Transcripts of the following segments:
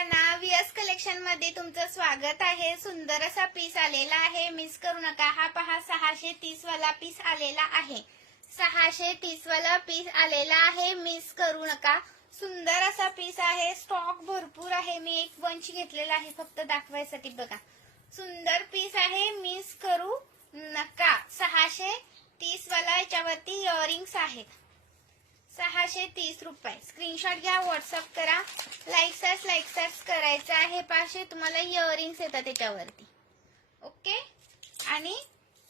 सगळ्यांना VS collection मध्ये तुमचं स्वागत आहे। सुंदर असा पीस आलेला आहे, मिस करू नका। हा पहा 630 वाला पीस आलेला आहे, 630 वाला पीस आलेला आहे, मिस करू नका। सुंदर असा पीस आहे, स्टॉक भरपूर आहे। मी एक बंच घेतलेला आहे फक्त दाखवायसाठी। बघा सुंदर पीस आहे, मिस करू नका। 630 वाला, याच्यावरती इयरिंग्स आहेत। 630 रुपये। स्क्रीनशॉट घ्या, व्हॉट्सअप करा। लाईक सर्च करायचं आहे। पाचशे तुम्हाला इयरिंग्स येतात त्याच्यावरती, ओके। आणि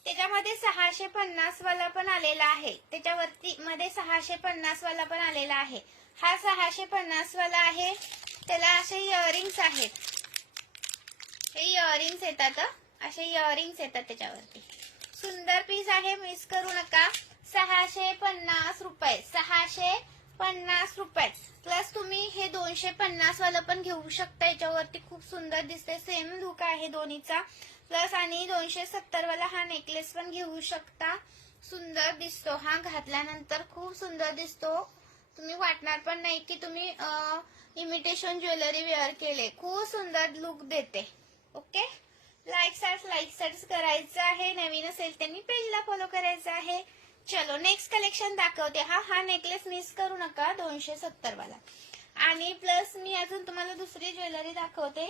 त्याच्यामध्ये 650 वाला पण आलेला आहे, त्याच्यावरती मध्ये 650 वाला पण आलेला आहे। हा 650 वाला आहे, त्याला असे इयरिंग्स आहेत। हे इयरिंग्स येतात, असे इयरिंग्स येतात त्याच्यावरती। सुंदर पीस आहे, मिस करू नका। 650 रुपये, 650 रुपये। प्लस तुम्ही हे 250 वाला पण घेऊ शकता, याच्यावरती खूप सुंदर दिसते, सेम लुक आहे दोन्हीचा। प्लस आणि 270 वाला हा नेकलेस पण घेऊ शकता, सुंदर दिसतो। हा घातल्यानंतर खूप सुंदर दिसतो, तुम्ही वाटणार पण नाही की तुम्ही इमिटेशन ज्वेलरी वेअर केले। खूप सुंदर लुक देते, ओके। लाईक सर्च करायचं आहे, नवीन असेल त्यांनी पेजला फॉलो करायचं आहे। चलो नेक्स्ट कलेक्शन दाखवते। हा नेकलेस मिस करू नका, 270 वाला। आणि प्लस मी अजून तुम्हाला दुसरी ज्वेलरी दाखवते।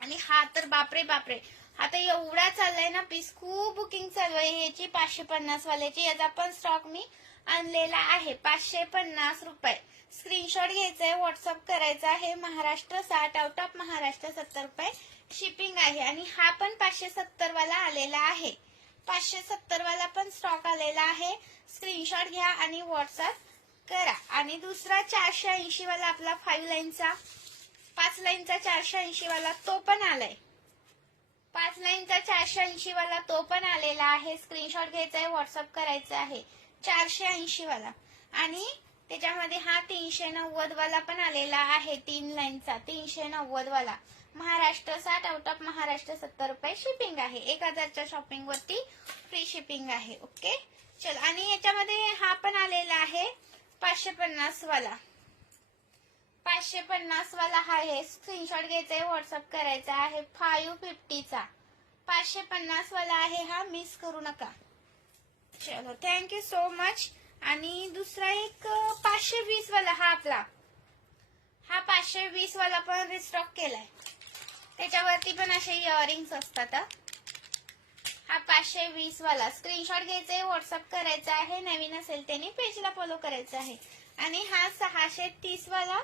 आणि हा तर बापरे बापरे, हा तर एवढा चाललाय ना पीस, खूप बुकिंग चालू आहे याची 550 वाल्याची। याचा पण स्टॉक मी आणलेला आहे, 550 रुपये। स्क्रीनशॉट घ्यायचा आहे, व्हॉट्सअप करायचा आहे। महाराष्ट्र 60, आउट ऑफ महाराष्ट्र 70 रुपये शिपिंग आहे। आणि हा पण 570 वाला आलेला आहे, 570 वाला पण स्टॉक आलेला आहे। स्क्रीनशॉट घ्या आणि व्हॉट्सअप करा। आणि दुसरा 480 वाला आपला 5 लाईनचा, 5 लाईनचा 480 वाला तो पण आलाय, 5 लाईनचा 480 वाला तो पण आलेला आहे। स्क्रीनशॉट घ्यायचा आहे, व्हॉट्सअप करायचा आहे। 480 वाला। आणि त्याच्यामध्ये हा 390 वाला पण आलेला आहे, 3 लाईनचा 390 वाला। महाराष्ट्र 60, आउट ऑफ महाराष्ट्र 70 रुपये शिपिंग आहे। 1000च्या शॉपिंग वरती फ्री शिपिंग आहे, ओके। चल, आणि याच्यामध्ये हा पण आलेला आहे 550 वाला, 550 वाला हा आहे। स्क्रीनशॉट घ्यायचा आहे, व्हॉट्सअप करायचा आहे। 550 चा 550 वाला आहे, हा मिस करू नका। चलो थँक्यू सो मच। आणि दुसरा एक 520 वाला, हा आपला हा 520 वाला पण रिस्टॉक केलाय, त्याच्यावरती पण असे इयरिंग्स असतात। हा 520 वाला। स्क्रीनशॉट घ्यायचा आहे, व्हॉट्सअप करायचा आहे। नवीन असेल त्यांनी पेजला फॉलो करायचं आहे। आणि हा 630 वाला,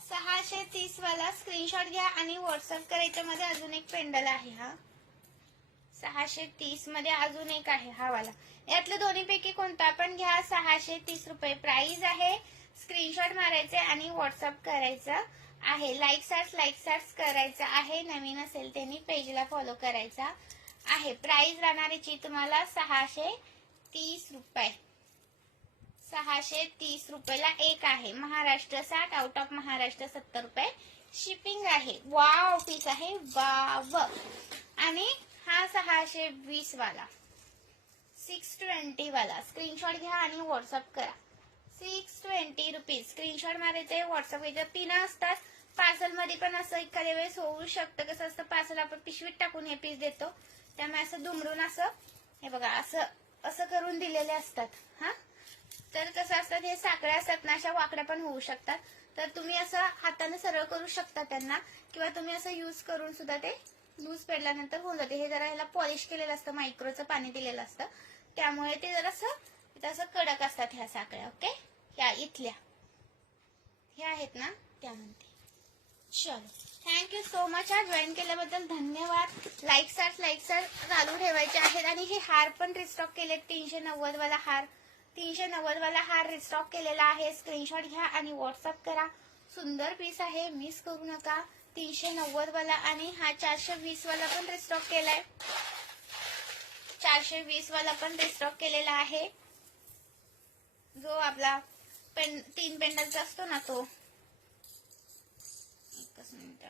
630 वाला स्क्रीनशॉट घ्या आणि व्हॉट्सअप करायच्या। मध्ये अजून एक पेंडल आहे, हा 630 मध्ये अजून एक आहे हा वाला। यातलं दोन्हीपैकी कोणता पण घ्या, 630 रुपये प्राइस आहे। स्क्रीनशॉट मारायचे आणि व्हॉट्सअप करायचं आहे। लाईक सर्च करायचं आहे। नवीन असेल त्यांनी पेजला फॉलो करायचा आहे। प्राइस राहणार याची तुम्हाला 630 रुपये, 630 रुपयाला एक आहे। महाराष्ट्र 60, आउट ऑफ महाराष्ट्र 70 रुपये शिपिंग आहे। वाव पीस आहे, वाव। आणि हा 620 वाला, 620 वाला। स्क्रीनशॉट घ्या आणि व्हॉट्सअप करा। 620 रुपीज। स्क्रीनशॉट मारायचे, व्हॉट्सअप करायचं। 3 असतात पार्सल मध्ये, पण असं एखाद्या वेळेस होऊ शकतं। कसं असतं, पार्सल आपण पिशवीत टाकून हे पीस देतो, त्यामुळे असं दुमडून असं हे बघा असं असं करून दिलेले असतात। हा तर कसं असतात, हे साखळ्या असतात ना, अशा वाकड्या पण होऊ शकतात। तर तुम्ही असं हाताने सरळ करू शकता त्यांना, किंवा तुम्ही असं यूज करून सुद्धा ते लूज पेडल्यानंतर होऊन जाते। हे जरा ह्याला पॉलिश केलेलं असतं, मायक्रोचं पाणी दिलेलं असतं, त्यामुळे ते जरासं कडक असतात ह्या साखळ्या, ओके। ह्या इथल्या ह्या आहेत ना, त्या म्हणते। चलो थँक्यू सो मच। हा जॉईन केल्याबद्दल धन्यवाद। लाईक सर्च चालू ठेवायचे आहेत। आणि हे हार पण रिस्टॉक केले, 390 वाला हार, 390 वाला हार रिस्टॉक केलेला आहे। स्क्रीनशॉट घ्या आणि व्हॉट्सअप करा। सुंदर पीस आहे, मिस करू नका। 390 वाला। आणि हा 420 वाला पण रिस्टॉक केलाय, 420 वाला पण रिस्टॉक केलेला आहे, जो आपला 3 पेंडलचा असतो ना तो। एकच मिनिट,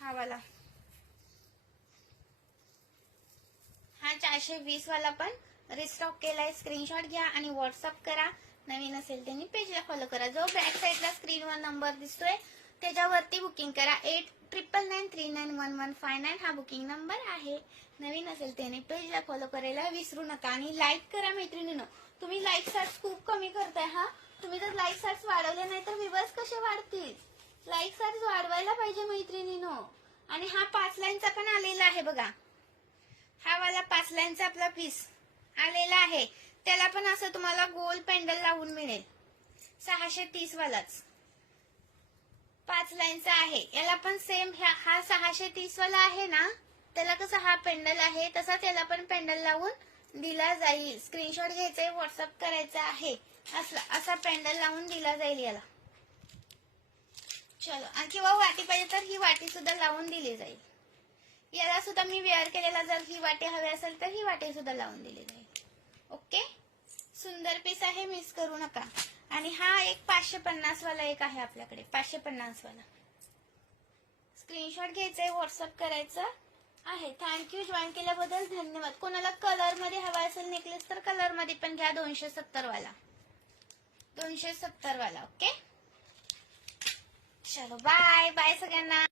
हा वाला, हा 420 वाला पण रिस्टॉक केलाय स्क्रीनशॉट घ्या आणि व्हॉट्सअप करा. नवीन असेल त्यांनी पेजला फॉलो करा. जो बॅक साईडला स्क्रीनवर नंबर दिसतोय त्याच्यावरती बुकिंग करा. 8999391159 हा बुकिंग नंबर आहे. नवीन असेल त्याने पेजला फॉलो करायला विसरू नका आणि लाईक करा मैत्रिणींनो. तुम्ही लाईक सार्ट्स खूप कमी करताय. हा तुम्ही जर लाईक सार्ट्स वाढवले नाही तर व्ह्यूअर्स कसे वाढतील. लाईक सार्ट्स वाढवायला पाहिजे मैत्रिणींनो. आणि हा 5 लाईनचा पण आलेला आहे बघा. हा वाला 5 लाईनचा आपला पीस आलेला आहे. त्याला पण असं तुम्हाला गोल पेंडल लावून मिळेल. 630 वालाच 5 लाईनचा आहे. याला पण सेम हा 630 वाला आहे ना, त्याला कसं हा पेंडल आहे तसा त्याला पण पेंडल लावून दिला जाईल. स्क्रीनशॉट घ्यायचा आहे, व्हॉट्सअप करायचा आहे. असा पेंडल लावून दिला जाईल याला. चलो आणि किंवा वाटी पाहिजे तर ही वाटी सुद्धा लावून दिली जाईल. याला सुद्धा मी वेअर केलेला जर ही वाटी हवी असेल तर ही वाटी सुद्धा लावून दिली जाईल. ओके, सुंदर पीस आहे, मिस करू नका. आणि हा एक 550 वाला एक आहे आपल्याकडे, 550 वाला. स्क्रीनशॉट घ्यायचंय, व्हॉट्सअप करायचं आहे. थँक्यू, जॉईन केल्याबद्दल धन्यवाद. कोणाला कलर मध्ये हवा असेल नेकलेस तर कलर मध्ये पण घ्या. 270 वाला, 270 वाला. ओके, चलो बाय बाय सगळ्यांना.